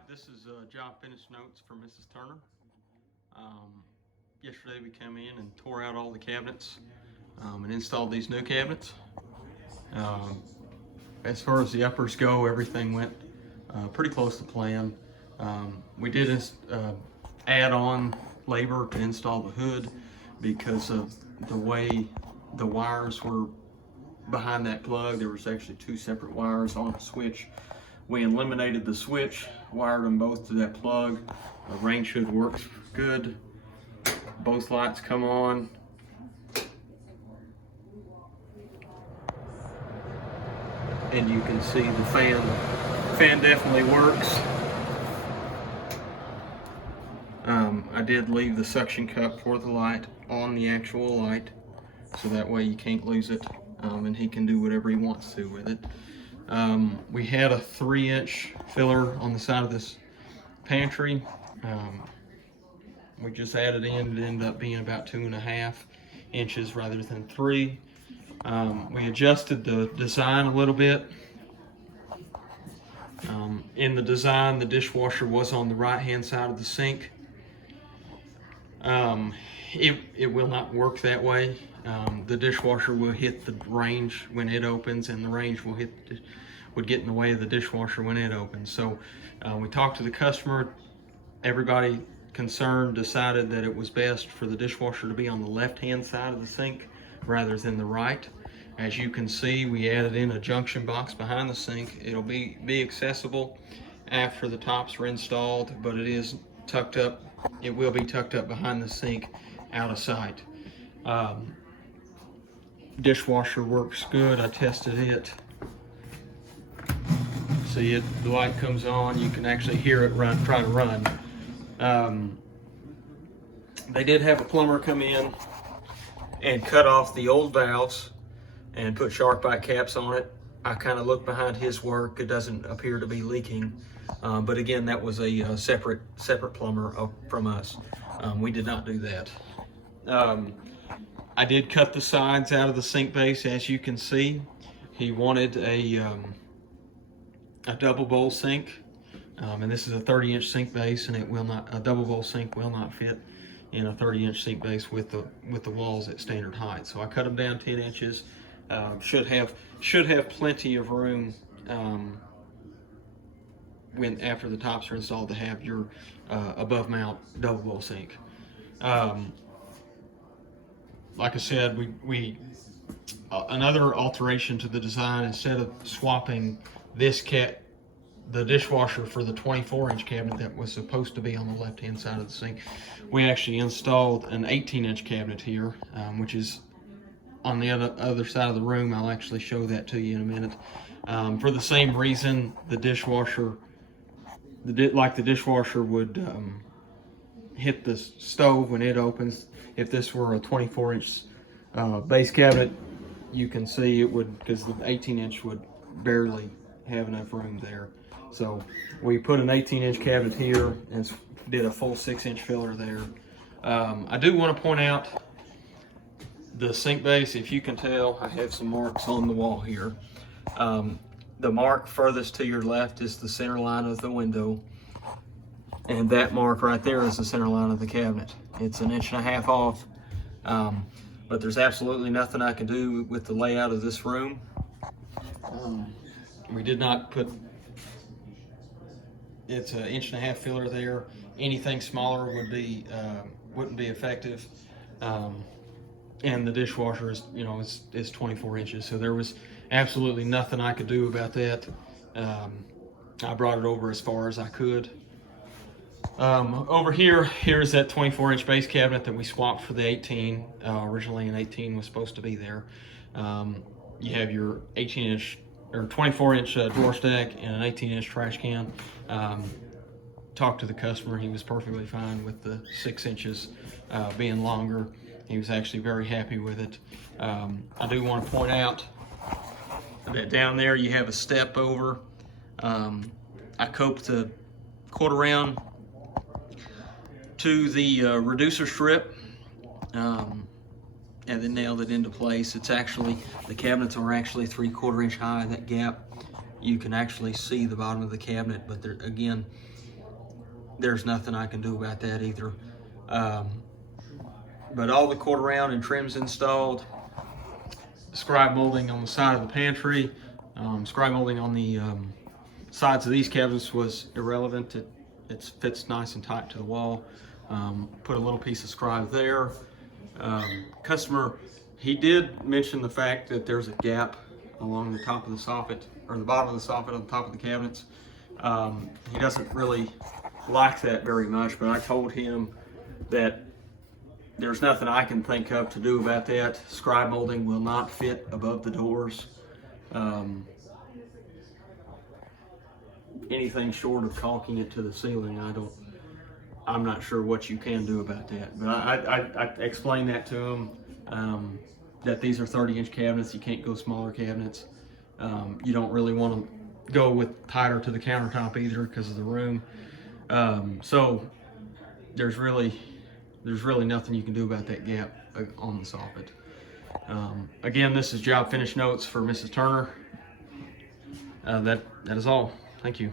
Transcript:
right, this is job finish notes for Mrs. Turner. Yesterday we came in and tore out all the cabinets and installed these new cabinets. Um, as far as the uppers go, everything went pretty close to plan. We did add on labor to install the hood because of the way the wires were behind that plug. There was actually two separate wires on the switch. We eliminated the switch, wired them both to that plug. The range hood works good. Both lights come on. And you can see the fan. The fan definitely works. I did leave the suction cup for the light on the actual light, so that way you can't lose it, and he can do whatever he wants to with it. We had a 3-inch filler on the side of this pantry. We just added in, it ended up being about 2.5 inches rather than 3. We adjusted the design a little bit. In the design, the dishwasher was on the right-hand side of the sink. It will not work that way. The dishwasher will hit the range when it opens, and the range would get in the way of the dishwasher when it opens. So we talked to the customer. Everybody concerned decided that it was best for the dishwasher to be on the left-hand side of the sink rather than the right. As you can see, we added in a junction box behind the sink. It'll be accessible after the tops are installed, but it is tucked up. It will be tucked up behind the sink, out of sight. Dishwasher works good. I tested it. See it, the light comes on, you can actually hear it try to run. They did have a plumber come in and cut off the old valves and put SharkBite caps on it. I kind of looked behind his work. It doesn't appear to be leaking, but again, that was a separate plumber from us. We did not do that. I did cut the sides out of the sink base, as you can see. He wanted a double bowl sink, and this is a 30-inch sink base, and a double bowl sink will not fit in a 30-inch sink base with the walls at standard height. So I cut them down 10 inches. Should have plenty of room after the tops are installed to have your above mount double bowl sink. Like I said, we another alteration to the design. Instead of swapping the dishwasher for the 24-inch cabinet that was supposed to be on the left-hand side of the sink, we actually installed an 18-inch cabinet here, which is on the other side of the room. I'll actually show that to you in a minute. For the same reason, the dishwasher, like the dishwasher would hit the stove when it opens. If this were a 24-inch base cabinet, you can see it would, because the 18-inch would barely have enough room there. So we put an 18-inch cabinet here and did a full 6-inch filler there. I do want to point out the sink base. If you can tell, I have some marks on the wall here. The mark furthest to your left is the center line of the window, and that mark right there is the center line of the cabinet. It's 1.5 inches off, but there's absolutely nothing I can do with the layout of this room. We did not put, it's 1.5 inch filler there. Anything smaller wouldn't be effective. And the dishwasher is 24 inches, so there was absolutely nothing I could do about that. I brought it over as far as I could. Over here's that 24-inch base cabinet that we swapped for the 18. Originally an 18 was supposed to be there. You have your 18-inch or 24-inch drawer stack and an 18-inch trash can. Talked to the customer. He was perfectly fine with the 6 inches being longer. He was actually very happy with it. I do want to point out that down there you have a step over. I coped the quarter round to the reducer strip and then nailed it into place. It's actually, the cabinets are actually 3/4 inch high. That gap, you can actually see the bottom of the cabinet, but there, again, there's nothing I can do about that either. But all the quarter round and trims installed, scribe molding on the side of the pantry, scribe molding on the sides of these cabinets was irrelevant. It fits nice and tight to the wall. Put a little piece of scribe there. Customer, he did mention the fact that there's a gap along the top of the soffit, or the bottom of the soffit on the top of the cabinets. He doesn't really like that very much, but I told him that there's nothing I can think of to do about that. Scribe molding will not fit above the doors. Anything short of caulking it to the ceiling, I'm not sure what you can do about that. But I explained that to him, that these are 30-inch cabinets. You can't go smaller cabinets. You don't really want to go with tighter to the countertop either because of the room. So there's really nothing you can do about that gap on the soffit. Again, this is job finish notes for Mrs. Turner. That is all. Thank you.